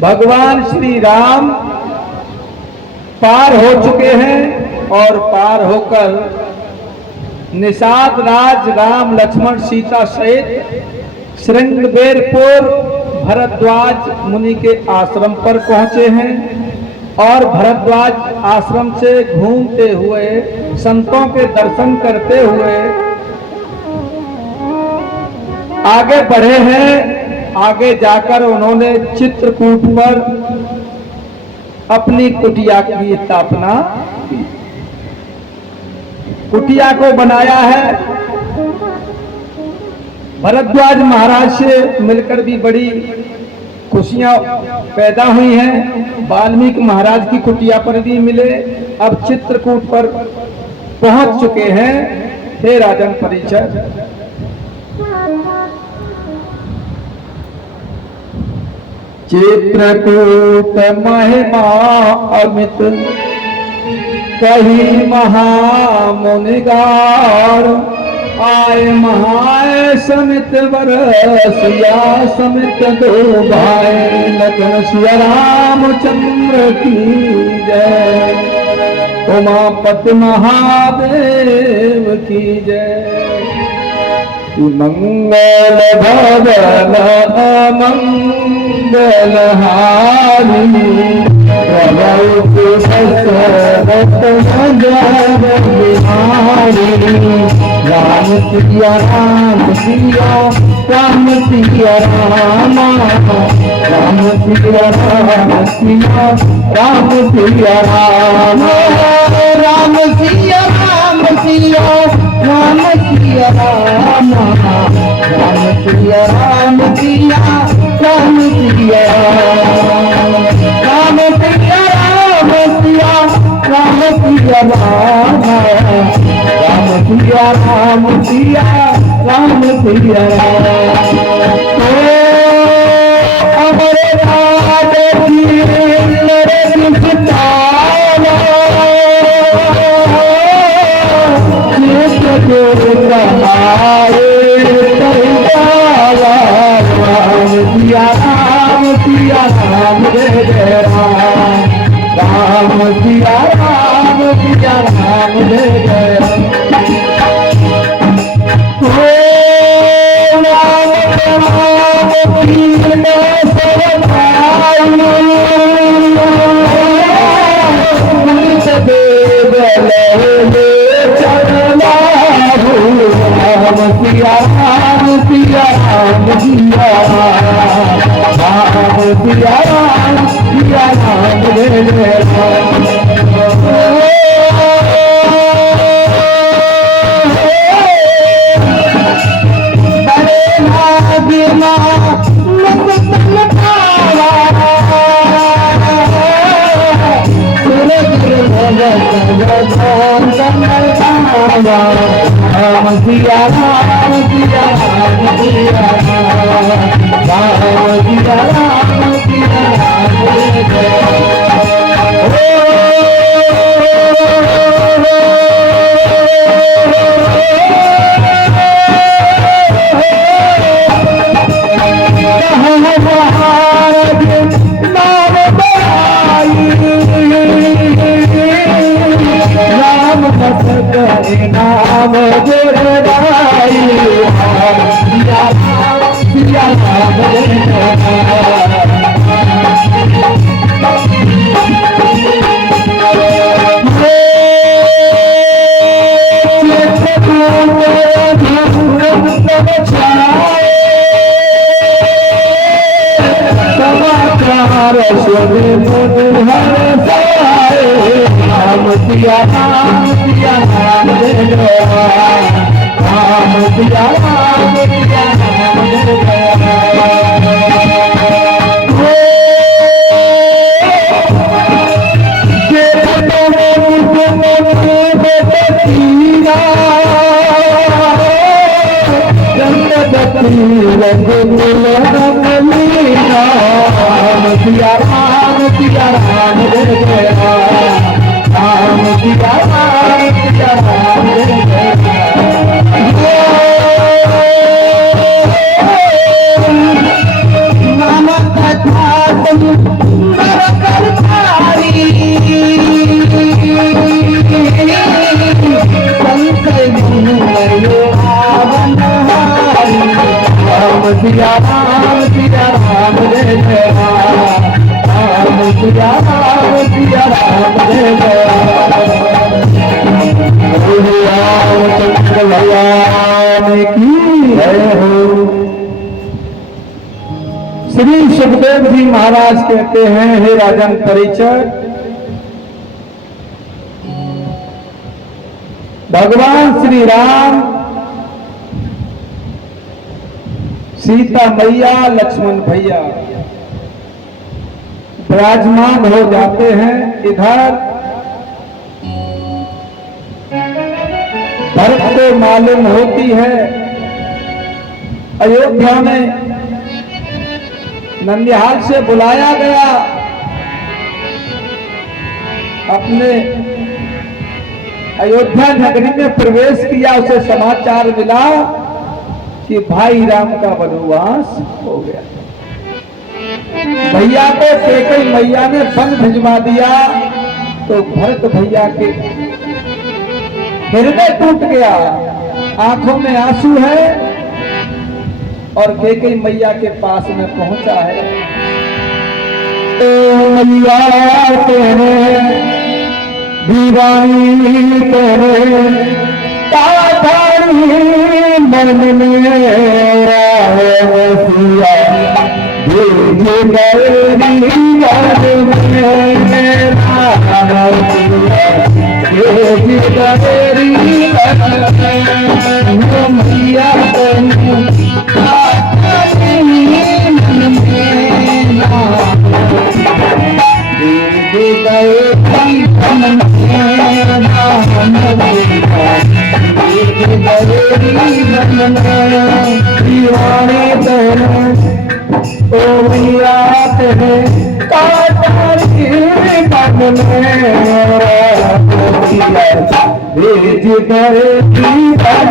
भगवान श्री राम पार हो चुके हैं और पार होकर निषाद राज राम लक्ष्मण सीता सहित श्रृंगबेरपुर भरद्वाज मुनि के आश्रम पर पहुंचे हैं और भरद्वाज आश्रम से घूमते हुए संतों के दर्शन करते हुए आगे बढ़े हैं। आगे जाकर उन्होंने चित्रकूट पर अपनी कुटिया की स्थापना की। कुटिया को बनाया है। भरद्वाज महाराज से मिलकर भी बड़ी खुशियां पैदा हुई हैं। वाल्मीकि महाराज की कुटिया पर भी मिले, अब चित्रकूट पर पहुंच चुके हैं। हे राजन परीक्षित, चित्रकूट महिमा अमित कही महामुनिगार, आए महाय समित बरसिया समित दो भाई, लखन सिया रामचंद्र की जय, उमापति महादेव की जय। मंगल भवन अमंगल हारी, प्रभु ससरत मगर बिहारी, राम सिया राम सिया राम सिया रामा, राम सिया राम सिया राम सिया रामा, राम सिया राम सिया राम सिया रामा, राम सिया राम सिया राम सिया राम सिया राम सिया राम सिया रामा, राम सिया राम सिया राम सिया अमर राज की राम सिया राम जय जय राम, राम सिया राम सिया राम जय जय राम। राम सिया राम सिया राम सिया राम सिया राम सिया राम जय जय राम। राम सिया राम सिया राम सिया राम सिया राम सिया राम जय जय। नाम जोड़ाई सिया राम सिया राम समाचार सुने मन हर साए, राम सिया राम सिया राम जय जय राम, सिया राम सिया राम जय राम सिया राम सिया राम जय जय राम सिया राम सिया राम जय जय राम जय जय राम सिया राम जय जय रामचंद्र भगवान की जय हो। श्री सुखदेव जी महाराज कहते हैं, हे राजन परिचय, भगवान श्री राम सीता मैया लक्ष्मण भैया विराजमान हो जाते हैं। इधर भरत को मालूम होती है अयोध्या में नंदिहाल से बुलाया गया, अपने अयोध्या नगरी में प्रवेश किया। उसे समाचार मिला कि भाई राम का वनवास हो गया। भैया को कैकेयी मैया ने वन भिजवा दिया, तो भरत भैया के हृदय टूट गया, आंखों में आंसू है और कैकेयी मैया के पास में पहुंचा है। मैया तेरे दीवानी तेरे ताधारी मन मेरा है सिया भेज गई मैया दीवाने तेरे ओ मैया तेरे काटारी बन भेज करे जीवन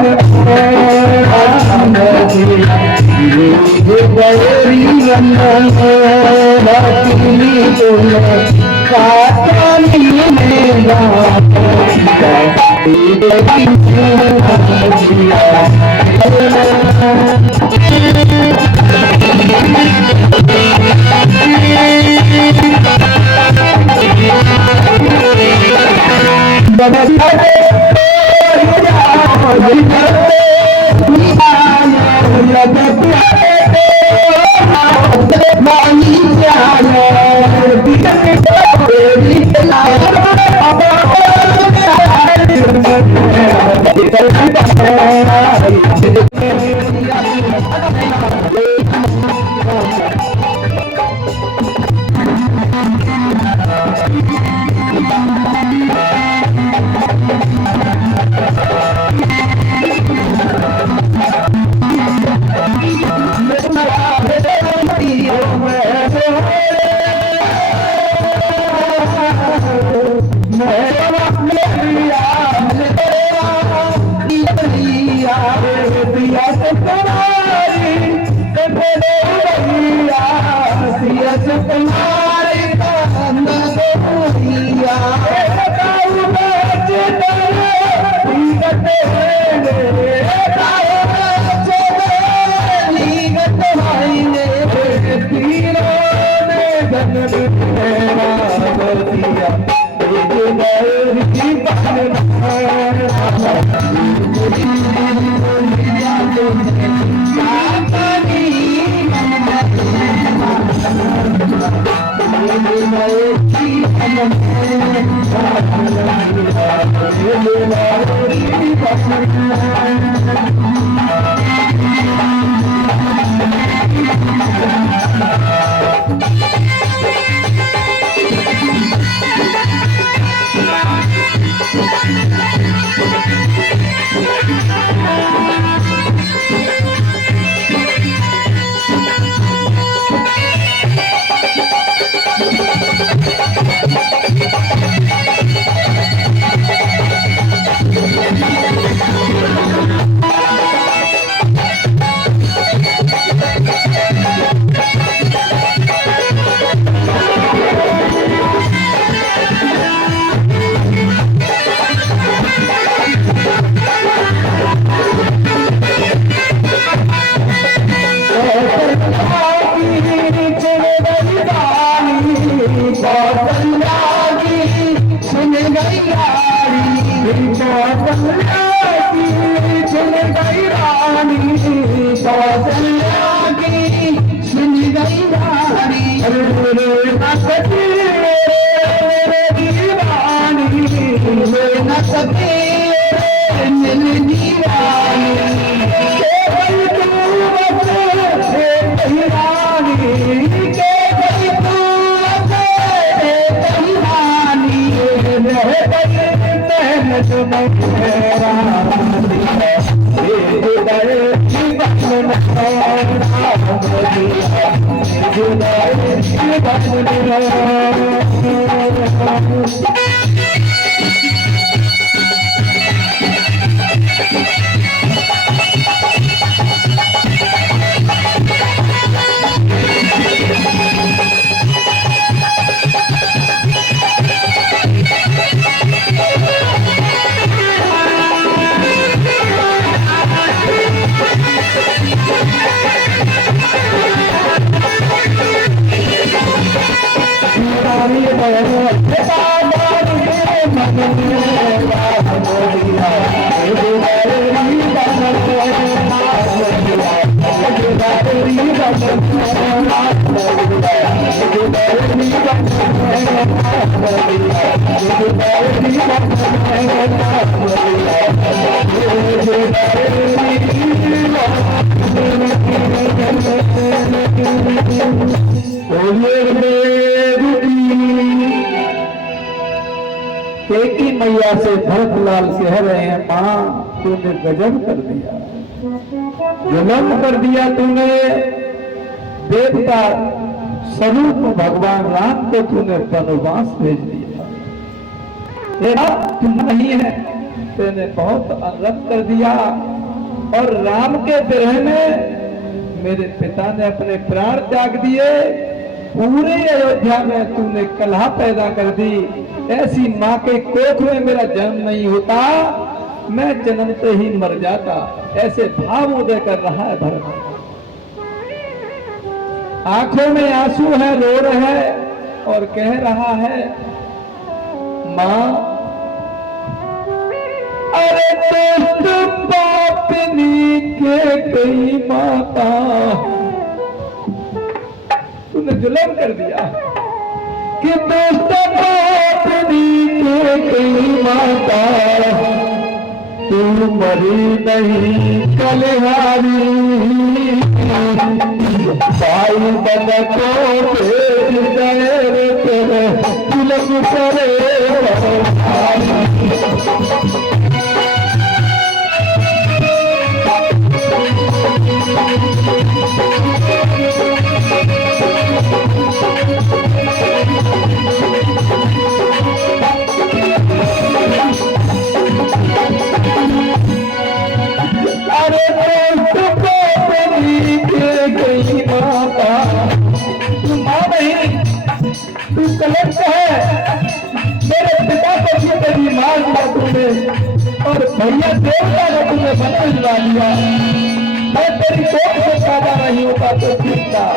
कौशल्या की सुन गई रानी, कौशल्या की सुन गई रानी, नसती दीवानी, नसती दिल दीवानी, केवल तू बस एक ही रानी, केवल तू बस एक ही रानी, रह गई मेहनत में रानी, हृदय जीवन एक ही मैया से भरतलाल कह रहे हैं, मां तूने गजब कर दिया, जुल्म कर दिया तूने, देवता स्वरूप भगवान राम को तूने वनवास भेज दिया, तुम नहीं है, तूने बहुत अनर्थ कर दिया। और राम के विरह में मेरे पिता ने अपने प्राण त्याग दिए, पूरे अयोध्या में तूने कलह पैदा कर दी, ऐसी माँ के कोख में मेरा जन्म नहीं होता, मैं जन्मते ही मर जाता, ऐसे भाव उदय कर रहा है भरत। आंखों में आंसू है, रो रहा है और कह रहा है, माँ अरे दुष्ट पापनी के कई माता, तूने जुल्म कर दिया कि दुष्ट पापनी के कई माता, तू मरी नहीं कलिहारी, भाई बन को भेज गए तेरे तिलक करे कलंक है, मेरे पिता को भी तेरी मार दिया तूने, और भैया देवता को तूने बन भिजवा दिया, मैं तेरी कोख से पैदा नहीं होता तो ठीक था।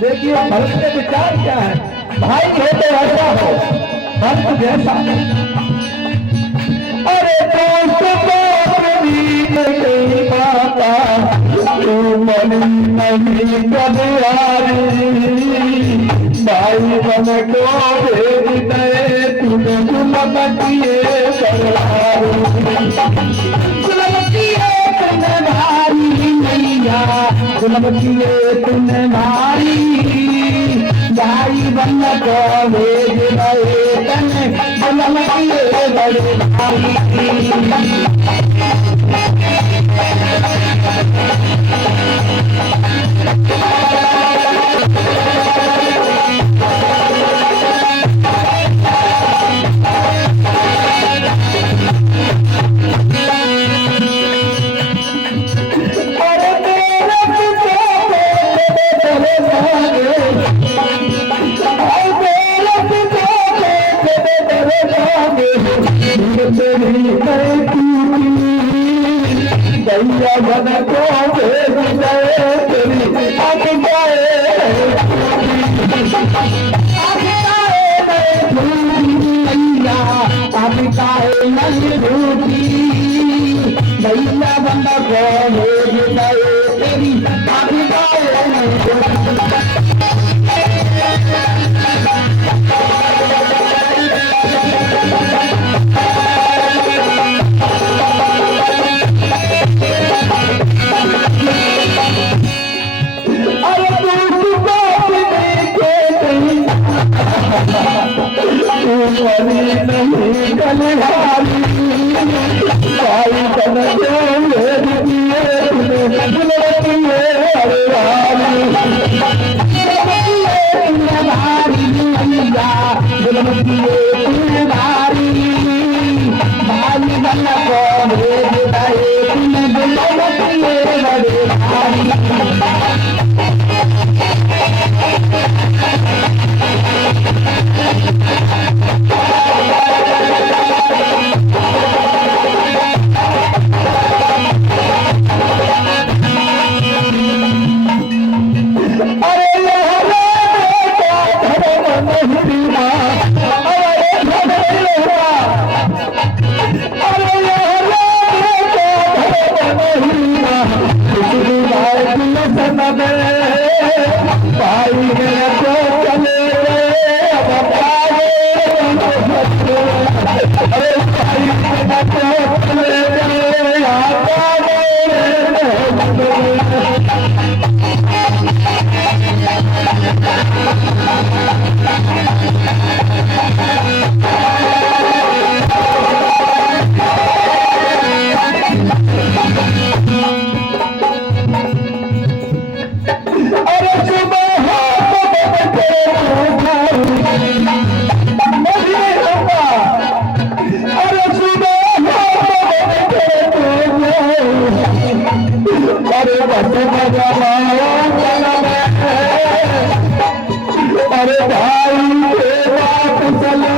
देखिए भरत के विचार क्या है, भाई हो तो ऐसा हो, भक्त जैसा। अरे दोस्त माता तू मन नहीं कबियारी, भाई बन को भेज दे तूने जुल्म किए जुल्म किए तूने भारी मैया, जुल्म किए तूने भारी, भाई बन को भेज दे तूने जुल्म किए बड़े भारी। भैया बन को भेज गए तेरी अब काहे नहीं रूठी भैया बंदा को तेरी बाबी नहीं कलहारी भाई बन अरे भाई बात चले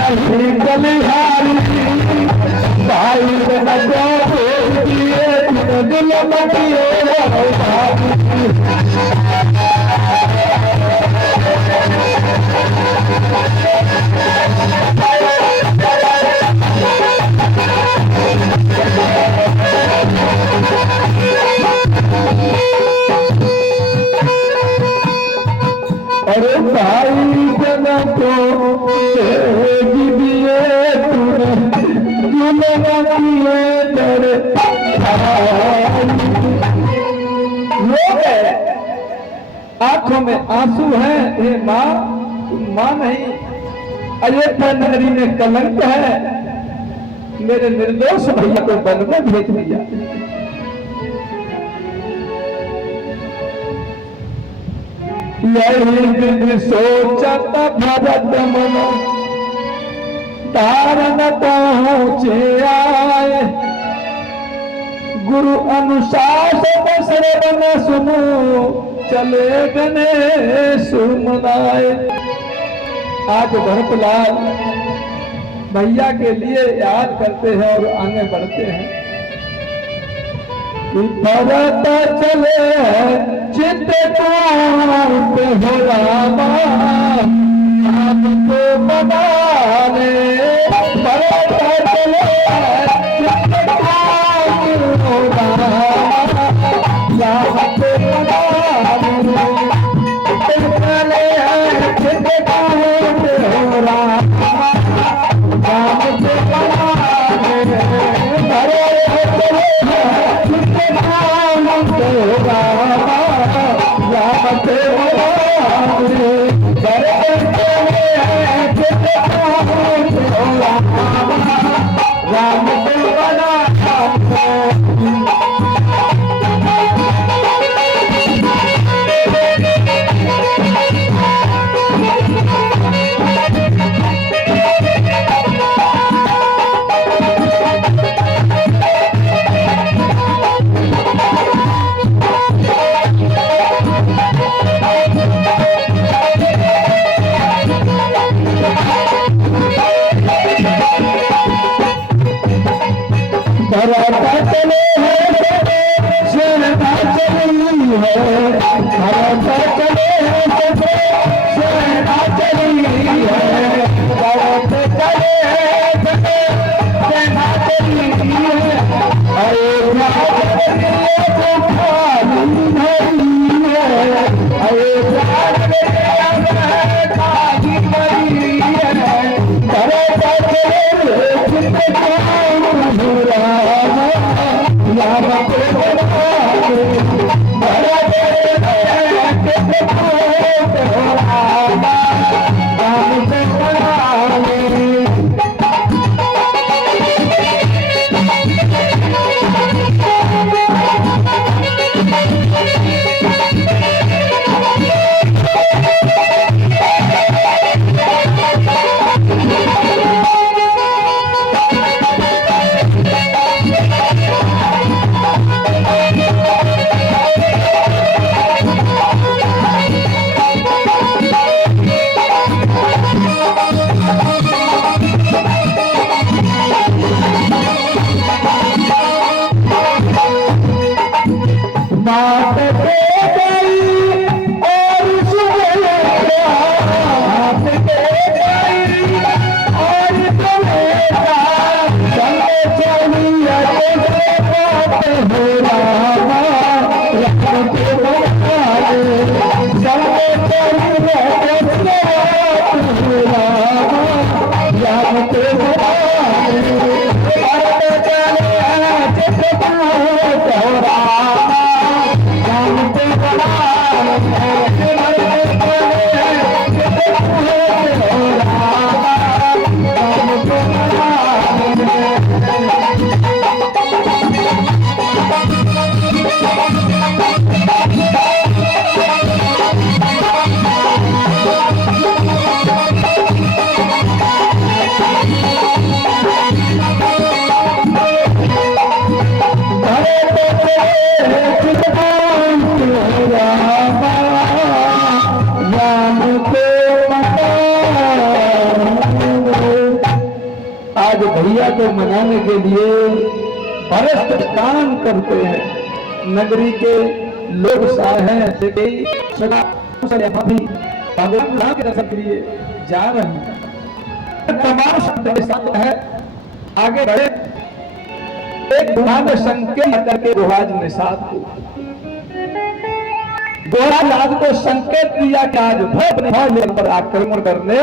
नहीं बलिहारी भाई दिल मटिए अरे भाई जन को आंखों में आंसू है हे माँ, तुम माँ नहीं। अयोध्या नगरी में कलंक है, मेरे निर्दोष भैया को वन में भेज दिया। यही सोचता भरत मन तारन पहुँचे आए, गुरु अनुशासन श्रवण सुनो चले गने सुमनाए। आज भरतलाल भैया के लिए याद करते हैं और आगे बढ़ते हैं। भरत चले चित्रकूट हो रामा आपको बनाने, भरत चले चित्रकूट हो रामा आपको बनाने, चले चित्रकूट हो रामा आपको बनाने, भरत चले आज भैया को मनाने के लिए भरत काम करते हैं। नगरी के लोग सारे हैं भगवान राम के दर्शन के लिए जा रहे हैं। तमाम शब्द के साथ है आगे बढ़े। एक बुढ़ा ने संकेत करके गोराज निषाद को गोराज को संकेत दिया कि आज भय पर आक्रमण करने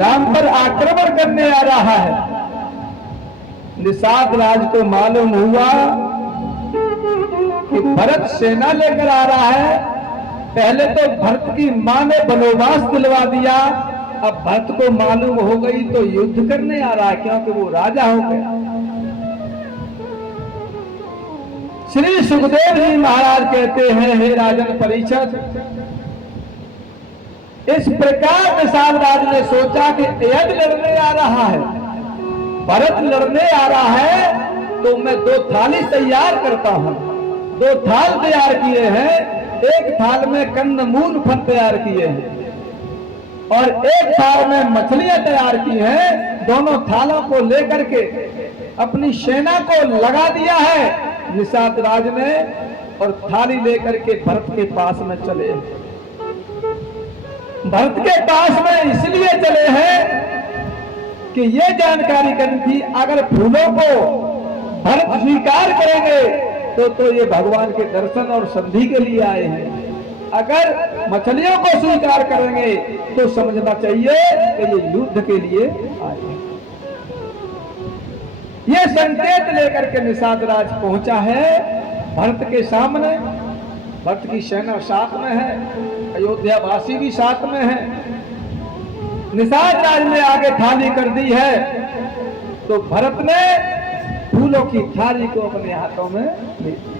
राम पर आक्रमण करने आ रहा है। निषाद राज को मालूम हुआ कि भरत सेना लेकर आ रहा है। पहले तो भरत की मां ने वनवास दिलवा दिया, अब भरत को मालूम हो गई तो युद्ध करने आ रहा है, क्योंकि वो राजा हो गया। श्री सुखदेव जी महाराज कहते हैं, हे राजन परीक्षित, इस प्रकार निषाद राज ने सोचा कि यदि लड़ने आ रहा है, भरत लड़ने आ रहा है, तो मैं 2 थाली तैयार करता हूं। 2 थाल तैयार किए हैं। एक थाल में कंदमूल फल तैयार किए हैं और एक थाल में मछलियां तैयार की हैं। दोनों थालों को लेकर के अपनी सेना को लगा दिया है निषाद राज ने, और थाली लेकर के भरत के पास में चले। भरत के पास में इसलिए चले हैं कि ये जानकारी करनी थी, अगर फूलों को भरत स्वीकार करेंगे तो ये भगवान के दर्शन और संधि के लिए आए हैं। अगर मछलियों को स्वीकार करेंगे तो समझना चाहिए कि ये युद्ध के लिए आए हैं। ये संकेत लेकर के निषाद राज पहुंचा है भरत के सामने। भरत की सेना साथ में है, अयोध्या वासी भी साथ में है। निषाद राज ने आगे थाली कर दी है तो भरत ने फूलों की थाली को अपने हाथों में ले लिया।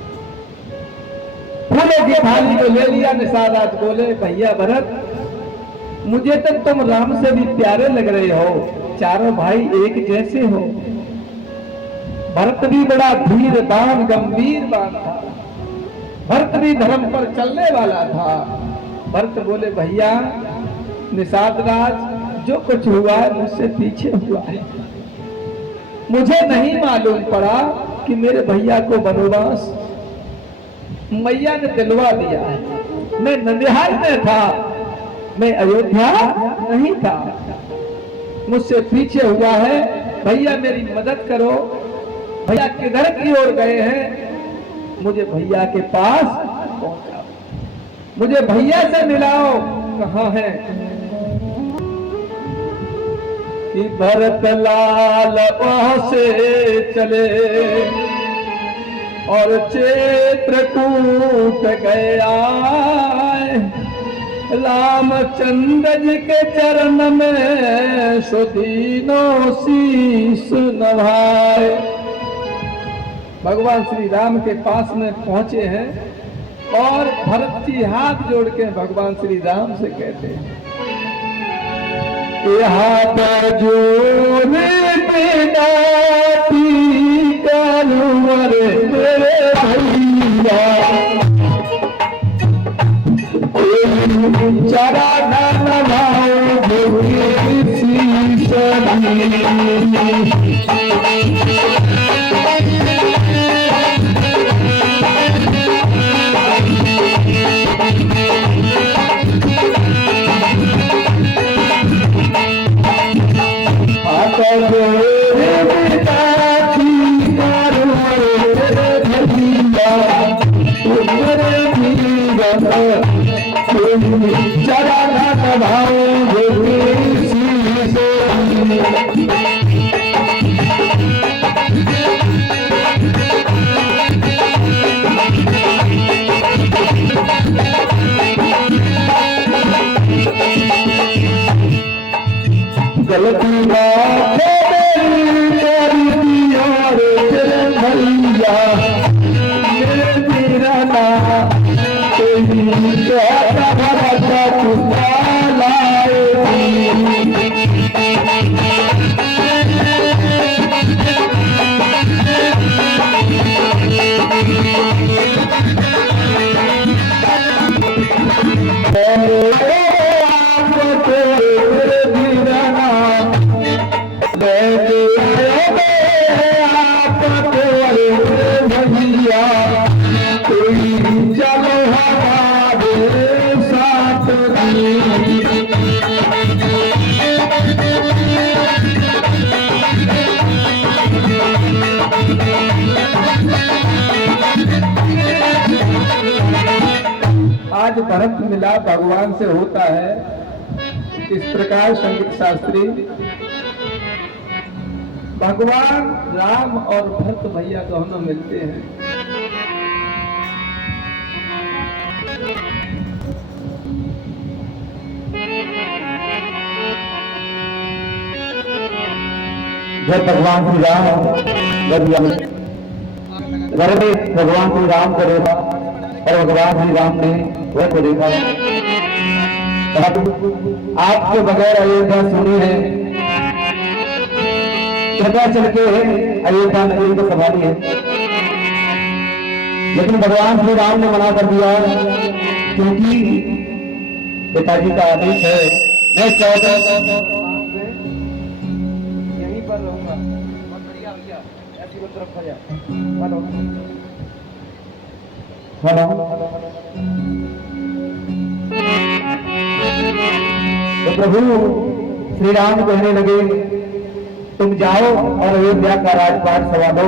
फूलों की थाली को ले लिया। निषाद राज बोले, भैया भरत, मुझे तो तुम राम से भी प्यारे लग रहे हो, चारों भाई एक जैसे हो। भरत भी बड़ा धीरदान गंभीर बात था, भरत भी धर्म पर चलने वाला था। भरत बोले, भैया निषाद राज, जो कुछ हुआ है मुझसे पीछे हुआ है। मुझे नहीं मालूम पड़ा कि मेरे भैया को वनवास मैया ने दिलवा दिया है। मैं ननिहाल में था, मैं अयोध्या नहीं था, मुझसे पीछे हुआ है। भैया मेरी मदद करो। भैया किधर की ओर गए हैं, मुझे भैया के पास पहुंचाओ, मुझे भैया से मिलाओ। कहाँ है? कि भरत लाल वहां से चले और चित्रकूट गया, रामचंद्र जी के चरण में सुदीनों शीश नभाए। भगवान श्री राम के पास में पहुंचे हैं और भरत जी हाथ जोड़ के भगवान श्री राम से कहते हैं, हाथ जोड़े मेरे भैया, चरा गलती बात भैया मेरा नाम आज भरत मिलाप भगवान से होता है। इस प्रकार संगीत शास्त्री भगवान राम और भरत भैया दोनों मिलते हैं। जब भगवान श्री राम भगवान श्री राम को देखा और भगवान श्री राम ने वह को देखा, आपके बगैर अयोध्या सुनी है, कृपया चल के अयोध्या नगरी को संभाली है। लेकिन भगवान श्री राम ने मना कर दिया, क्योंकि पिताजी का आदेश है, मैं चाहता यहीं पर रहूंगा। बहुत बढ़िया भैया, ऐसी तरफ खा जा। तो प्रभु श्री राम कहने लगे, तुम जाओ और अयोध्या का राजपाट संभालो।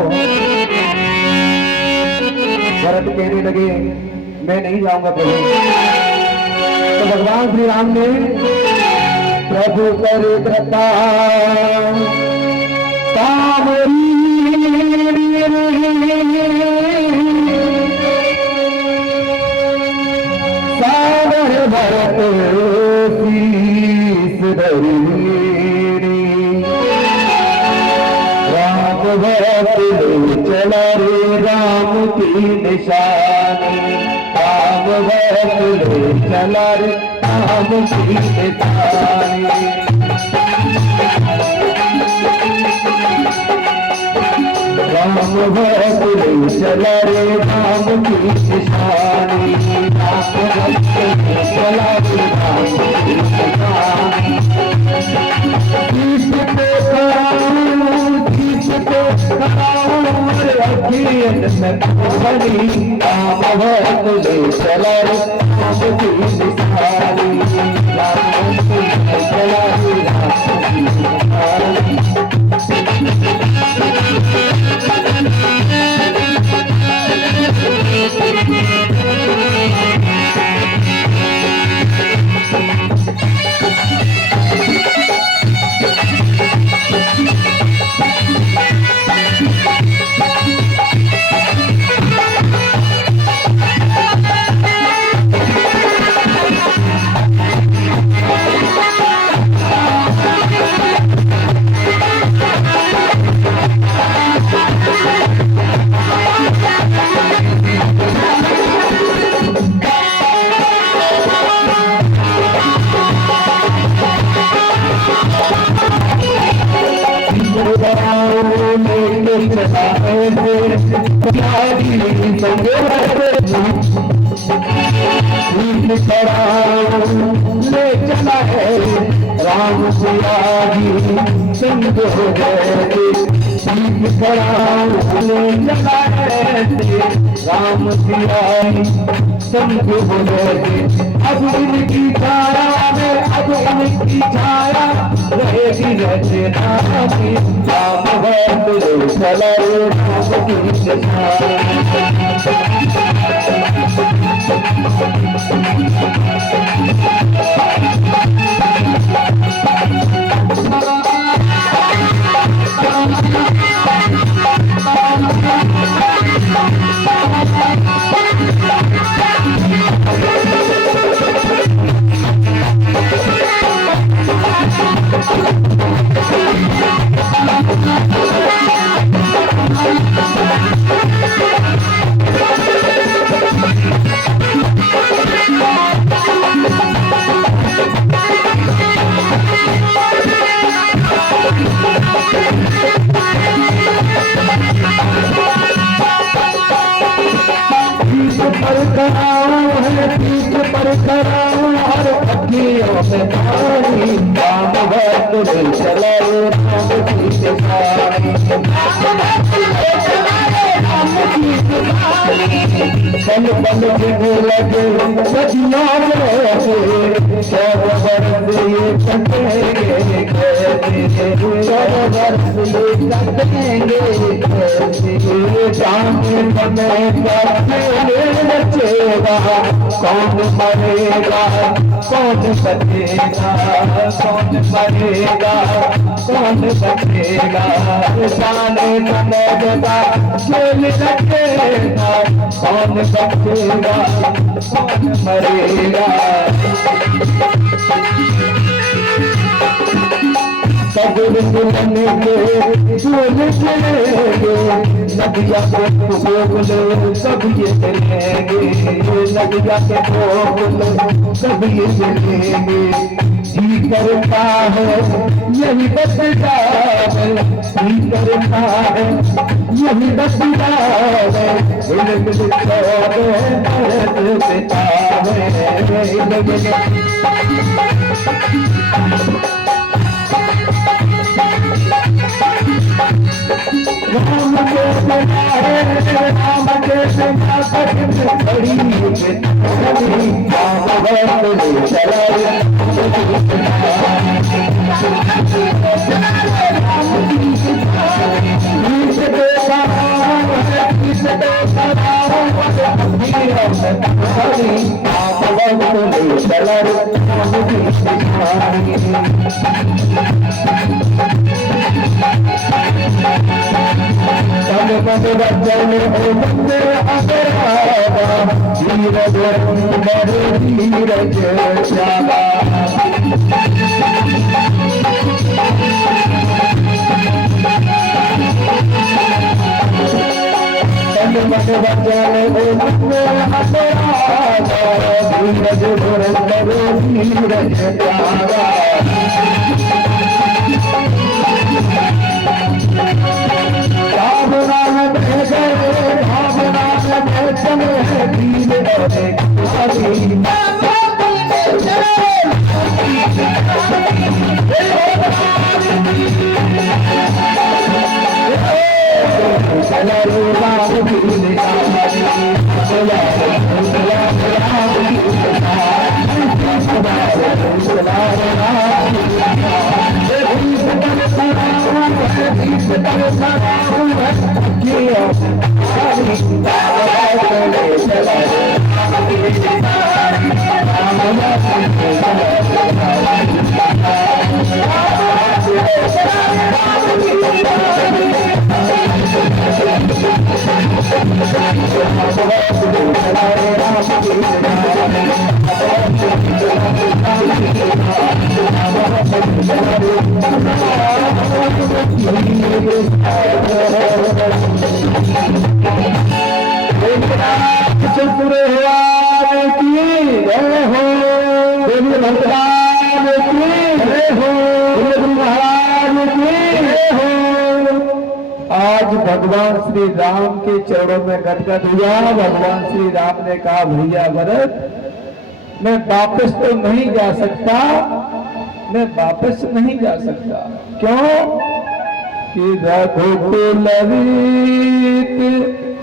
भरत कहने लगे, मैं नहीं जाऊंगा प्रभु। तो भगवान श्री राम ने प्रभु कर कृपा भरत शीस धरी राम भक्त चला रे राम की निशानी, राम भक्त चला रे राम की निशानी। राम भक्त चला रे राम की निशानी, राम भक्त चला रे राम की निशानी। किसको कराऊं रे अखियन में बनी, राम भक्त चला रे राम की निशानी, राम भक्त चला रे राम की निशानी। ले चला है राम सिया जी संग हो गए ले चला है राम सिया संग हो गए। अब इनकी छाया में अब इनकी छाया रहेगी रहते नामी राम है तुझे चला राम की छाया। पीठ पर कराऊं और अखियों में पानी राम भक्त चले राम की सिपाही पल पल गिरने लगे सदियों में 100 वर्ष ये कटेंगे कैसे 100 वर्ष ये कटेंगे कैसे जाने समय पर बचेगा कौन मरेगा कौन बचेगा कौन मरेगा कौन बचेगा जाने समय बता खेल रखेगा कौन बचेगा कौन मरेगा। कब्र सुनने के झूल चलेंगे नदिया को बोले सब ये चलेंगे नदिया के बोले सब ये चलेंगे जी करता है यही बचता है जी करता है यही बचता है राम के राम के बड़ी बच्चन धीरज श्यामा धीरज श्यामा आज भगवान श्री राम के चरणों में गदगद हुआ। भगवान श्री राम ने कहा, भैया भरत, मैं वापस तो नहीं जा सकता, मैं वापस नहीं जा सकता। क्यों? कि रघुकुल रीत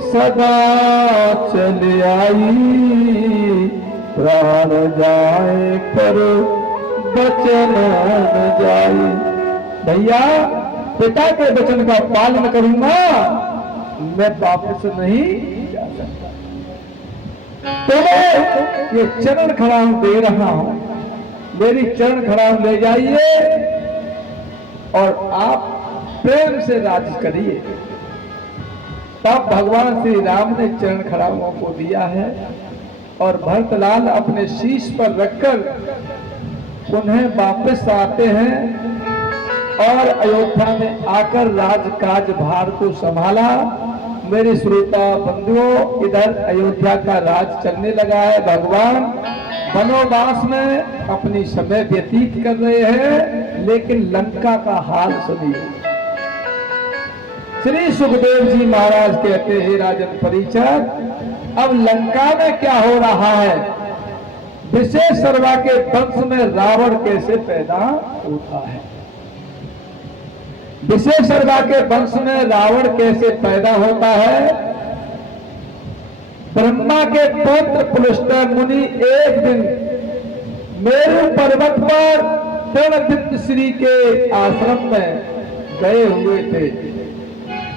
सदा चल आई, प्राण जाए पर वचन न जाए। भैया, पिता के वचन का पालन करूंगा, मैं वापस नहीं जा सकता। तो मैं ये चरण खड़ाम दे रहा हूं, मेरी चरण खड़ाम ले जाइए और आप प्रेम से राज करिए। तब भगवान श्री राम ने चरण खड़ामों को दिया है और भरतलाल अपने शीश पर रखकर उन्हें वापस आते हैं और अयोध्या में आकर राजकाज भार को संभाला। मेरे श्रोता बंधुओं, इधर अयोध्या का राज चलने लगा है। भगवान वनवास में अपनी समय व्यतीत कर रहे हैं, लेकिन लंका का हाल सुनिए। श्री सुखदेव जी महाराज कहते हैं, राजन परीक्षित, अब लंका में क्या हो रहा है? विशेषरवा के वंश में रावण कैसे पैदा होता है? विशेषरवा के वंश में रावण कैसे पैदा होता है? ब्रह्मा के पुत्र पुलस्त्य मुनि एक दिन मेरु पर्वत पर तृणबिंद श्री के आश्रम में गए हुए थे।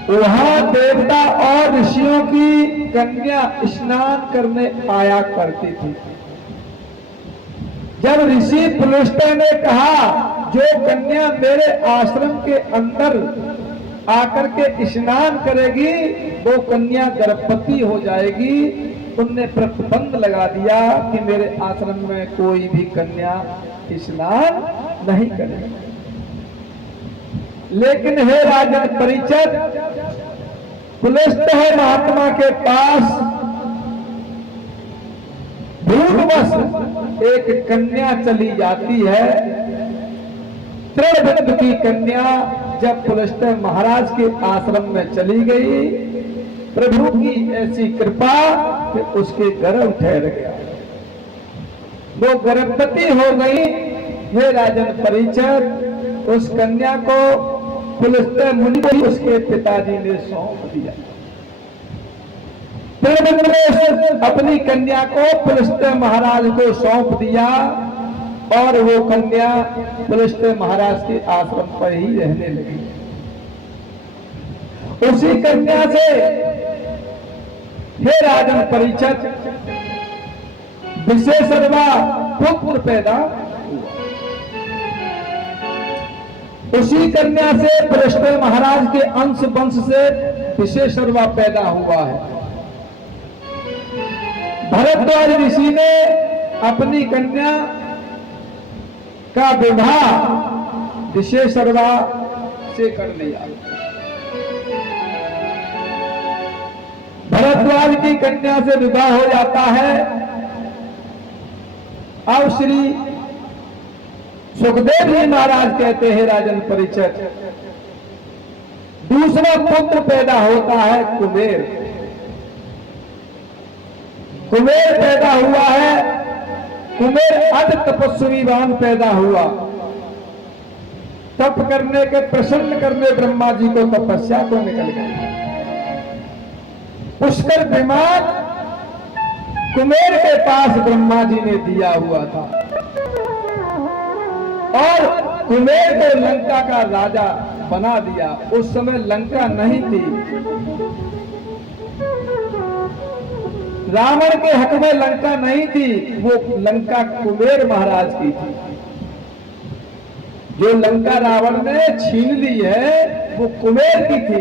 वहां देवता और ऋषियों की कन्या स्नान करने आया करती थी। जब ऋषि पुलस्त्य ने कहा, जो कन्या मेरे आश्रम के अंदर आकर के स्नान करेगी वो कन्या गर्भवती हो जाएगी, उनने प्रतिबंध लगा दिया कि मेरे आश्रम में कोई भी कन्या स्नान नहीं करेगी। लेकिन हे राजन परीक्षित, पुलस्त्य है महात्मा के पास भूलवश एक कन्या चली जाती है। तृणबिंद की कन्या जब पुलस्त्य महाराज के आश्रम में चली गई, प्रभु की ऐसी कृपा कि उसके गर्भ ठहर गया, वो गर्भवती हो गई। हे राजन परीक्षित, उस कन्या को पुलस्त्य मुनि को उसके पिताजी ने सौंप दिया। तृणबिंद ने अपनी कन्या को पुलस्त्य महाराज को सौंप दिया और वो कन्या पुलस्त्य महाराज के आश्रम पर ही रहने लगी। उसी कन्या से हे राजन परीक्षित, विशेषरवा पुत्र पैदा हुआ। उसी कन्या से पुलस्त्य महाराज के अंश वंश से विशेषरवा पैदा हुआ है। भरद्वाज ऋषि ने अपनी कन्या का विवाह विशेषरवा से कर लिया। भरद्वाज की कन्या से विवाह हो जाता है। अब श्री सुखदेव जी महाराज कहते हैं, राजन परीक्षित, दूसरा पुत्र पैदा होता है कुबेर। कुबेर पैदा हुआ है। कुबेर अति तपस्वीवान पैदा हुआ। तप करने के प्रसन्न करने ब्रह्मा जी को तपस्या को निकल गए। पुष्कर दिमाग कुबेर के पास ब्रह्मा जी ने दिया हुआ था और कुबेर को लंका का राजा बना दिया। उस समय लंका नहीं थी, रावण के हक में लंका नहीं थी, वो लंका कुबेर महाराज की थी। जो लंका रावण ने छीन ली है वो कुबेर की थी।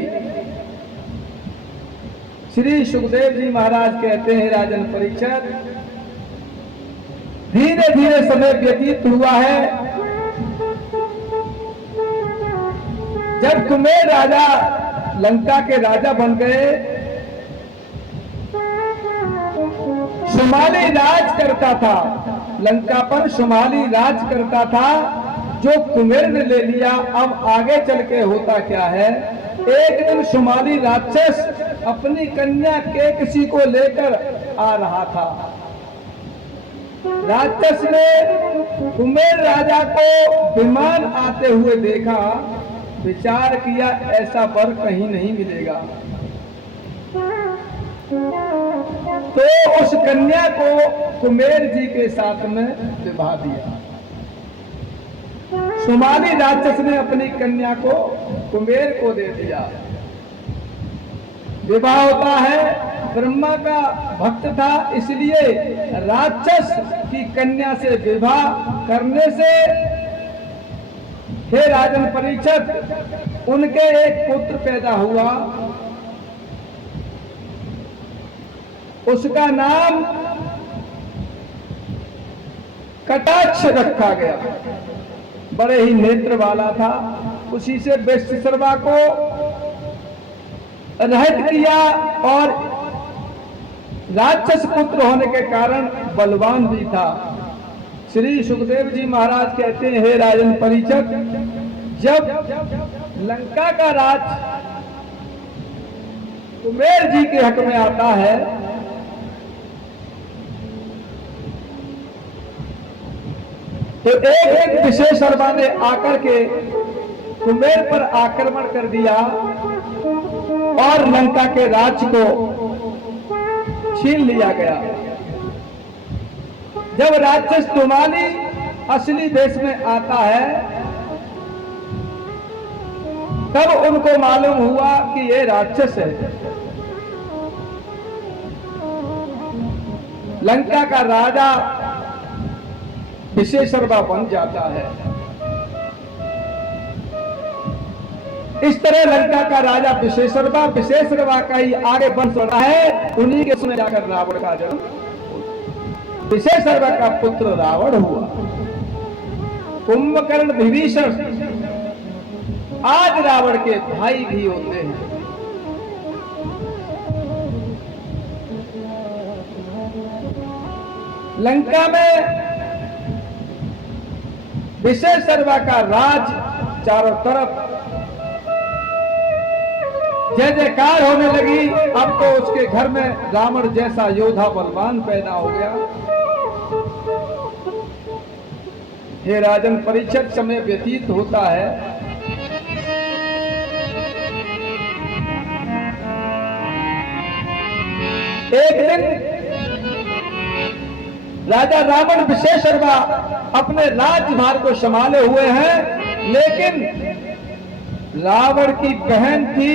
श्री सुखदेव जी महाराज कहते हैं, राजन परीक्षित, धीरे धीरे समय व्यतीत हुआ है। जब कुबेर राजा लंका के राजा बन गए, शुमाली राज करता था लंका पर, शुमाली राज करता था, जो कुबेर ने ले लिया। अब आगे चल के होता क्या है एक दिन शुमाली राक्षस अपनी कन्या केकसी को लेकर आ रहा था। राक्षस ने कुमेर राजा को विमान आते हुए देखा, विचार किया ऐसा वर कहीं नहीं मिलेगा, तो उस कन्या को कुमेर जी के साथ में विवाह दिया। शुमाली राक्षस ने अपनी कन्या को कुमेर को दे दिया। विवाह होता है, ब्रह्मा का भक्त था, इसलिए राक्षस की कन्या से विवाह करने से हे राजन परीक्षित, उनके एक पुत्र पैदा हुआ, उसका नाम कटाक्ष रखा गया। बड़े ही नेत्र वाला था। उसी से वैश्यसर्वा को रहित किया और राक्षस पुत्र होने के कारण बलवान भी था। श्री सुखदेव जी महाराज कहते हैं, हे राजन परीक्षित, जब लंका का राज कुमेर जी के हक में आता है तो एक विशेषर्वा ने आकर के कुमेर पर आक्रमण कर दिया और लंका के राज्य को छीन लिया गया। जब राक्षस तुमाली असली देश में आता है तब उनको मालूम हुआ कि ये राक्षस है। लंका का राजा विशेषर्वा बन जाता है। इस तरह लंका का राजा विशेषर्वा का ही आगे बन रहा है। उन्हीं के उसमें जाकर रावण का जन्म, विशेषर्वा का पुत्र रावण हुआ। कुंभकर्ण विभीषण आज रावण के भाई भी होते हैं। लंका में विशेषर्वा का राज चारों तरफ जय जयकार होने लगी। अब तो उसके घर में रावण जैसा योद्धा बलवान पैदा हो गया। हे राजन परीक्षित, समय व्यतीत होता है। एक दिन राजा रावण विशेषर्वा अपने राज्यभार को संभाले हुए हैं, लेकिन रावण की बहन थी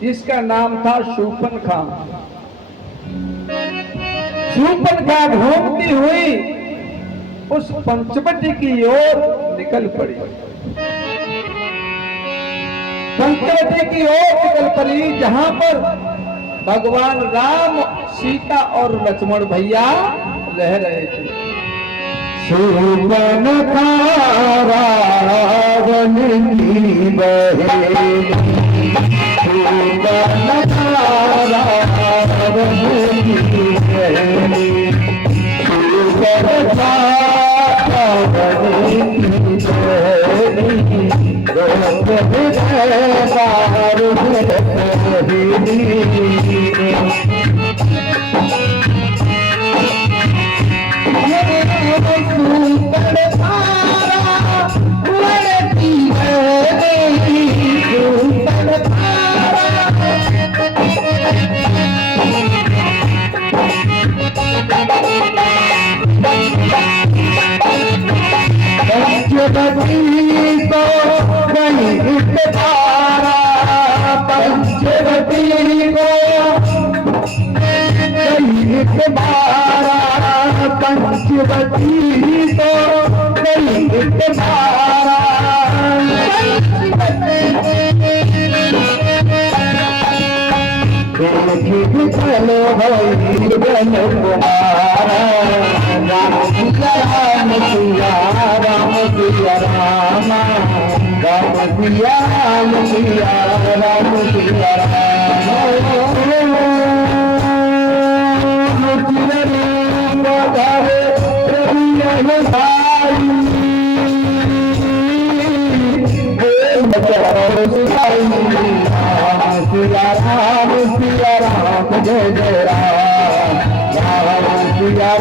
जिसका नाम था शूर्पणखा। शूर्पणखा घूमती हुई उस पंचवटी की ओर निकल पड़ी। पंचवटी की ओर निकल पड़ी जहां पर भगवान राम, सीता और लक्ष्मण भैया रह रहे थे। शूर्पणखा रावण की बहन, शूर्पणखा रावण की बहन, शूर्पणखा रावण की बहन, रोग हृदय बार पंचवटी तो गई बारा, चलो भाई जन कुमारा, राम सिया राम सिया राम सिया रामा, राम सिया राम सिया राम सिया राम। जय जय राम राम सिया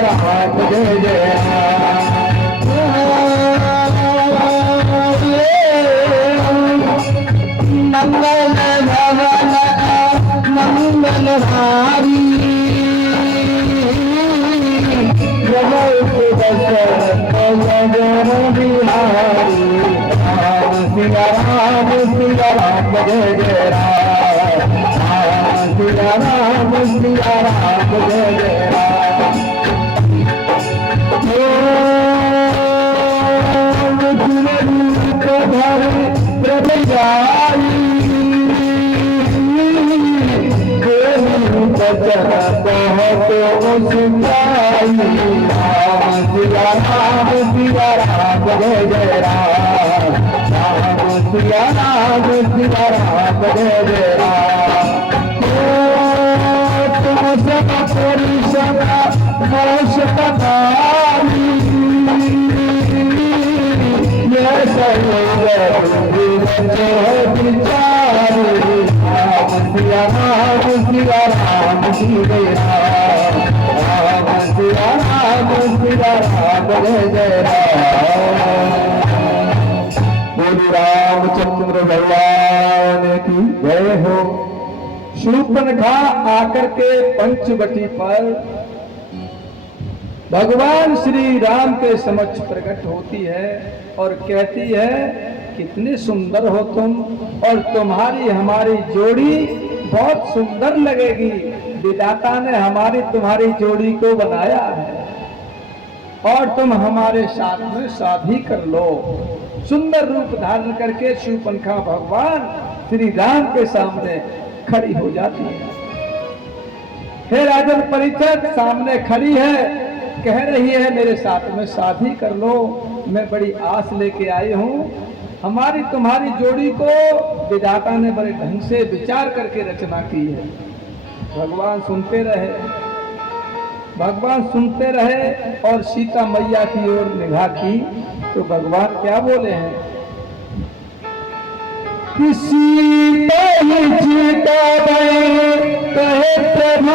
राम जय जय राम मंगल भवन मंगल हारी बिहारी राम सिया राम जय जय राम सिया राम जय जय राम प्रभु जाई बचन बहुत सुनाई राम सिया राम जय जय राम सिया राम जय जय राम तुम सब परिषद मोक्ष पधारी विचारी राम सिया राम जय राम सिया राम जय जय राम बोली रामचंद्र भगवान की जय हो। शूर्पणखा आकर के पंचवटी पर भगवान श्री राम के समक्ष प्रकट होती है और कहती है कितने सुंदर हो तुम और तुम्हारी हमारी जोड़ी बहुत सुंदर लगेगी। विधाता ने हमारी तुम्हारी जोड़ी को बनाया है और तुम हमारे साथ में शादी कर लो। सुंदर रूप धारण करके शूर्पणखा भगवान श्री राम के सामने खड़ी हो जाती है। हे राजन परीक्षित सामने खड़ी है, कह रही है मेरे साथ में शादी कर लो, मैं बड़ी आस लेके आई हूँ। हमारी तुम्हारी जोड़ी को विधाता ने बड़े ढंग से विचार करके रचना की है। भगवान सुनते रहे और सीता मैया की ओर निगाह की तो भगवान क्या बोले हैं किसी कहे प्रभु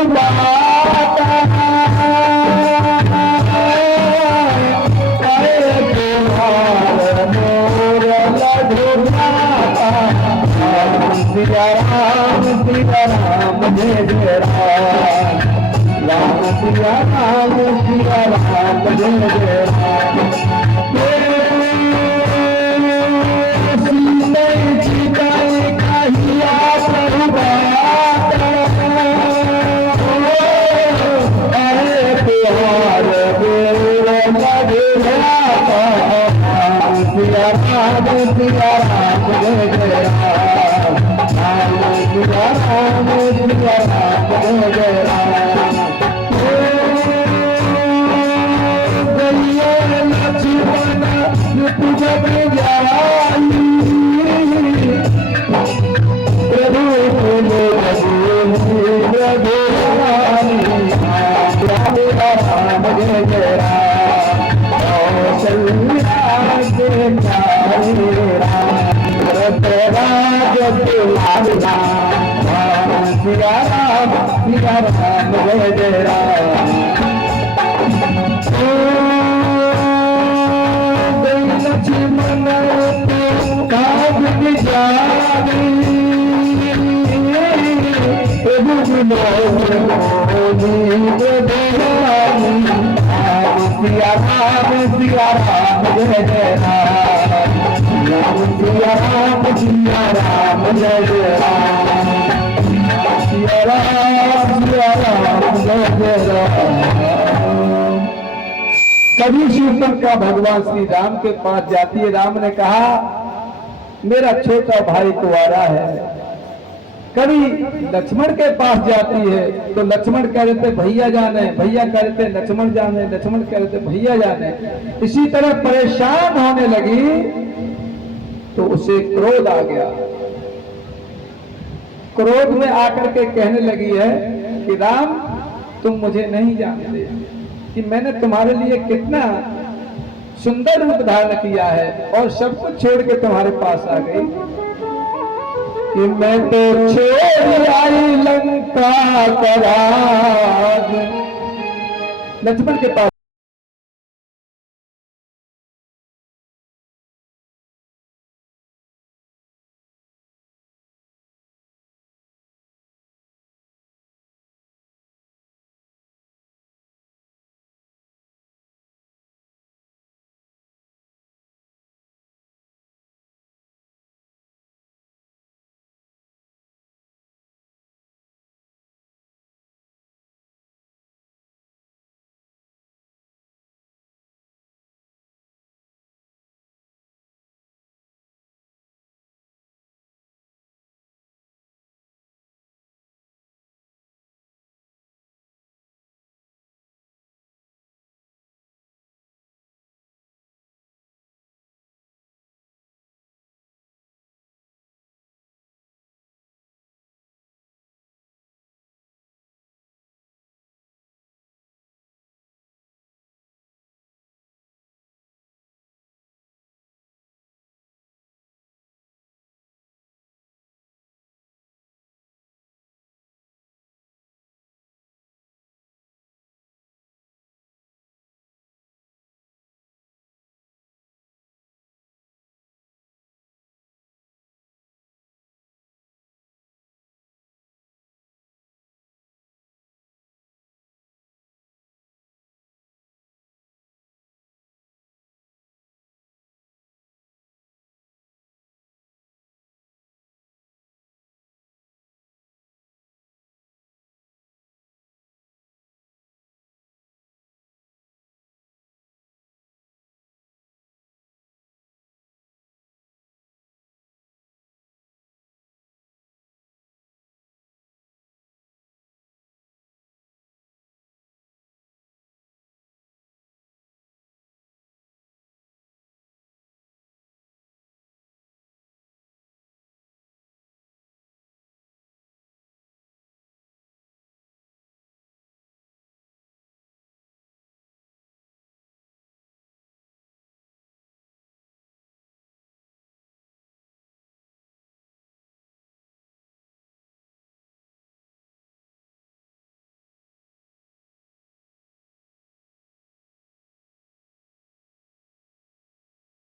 सिया राम जय जय राम सिया राम जय जय राम कभी शूर्पणखा भगवान श्री राम के पास जाती है। राम ने कहा मेरा छोटा भाई कुंवारा है। कभी लक्ष्मण के पास जाती है तो लक्ष्मण कह रहे थे भैया जाने, भैया कह रहे थे लक्ष्मण जाने, लक्ष्मण कह रहे थे भैया जाने। इसी तरह परेशान होने लगी तो उसे क्रोध आ गया। क्रोध में आकर के कहने लगी है कि राम तुम मुझे नहीं जानते कि मैंने तुम्हारे लिए कितना सुंदर रूप धारण किया है और सब कुछ छोड़ के तुम्हारे पास आ गई। कि मैं तो छोड़ आई लंका का राज। लक्ष्मण के पास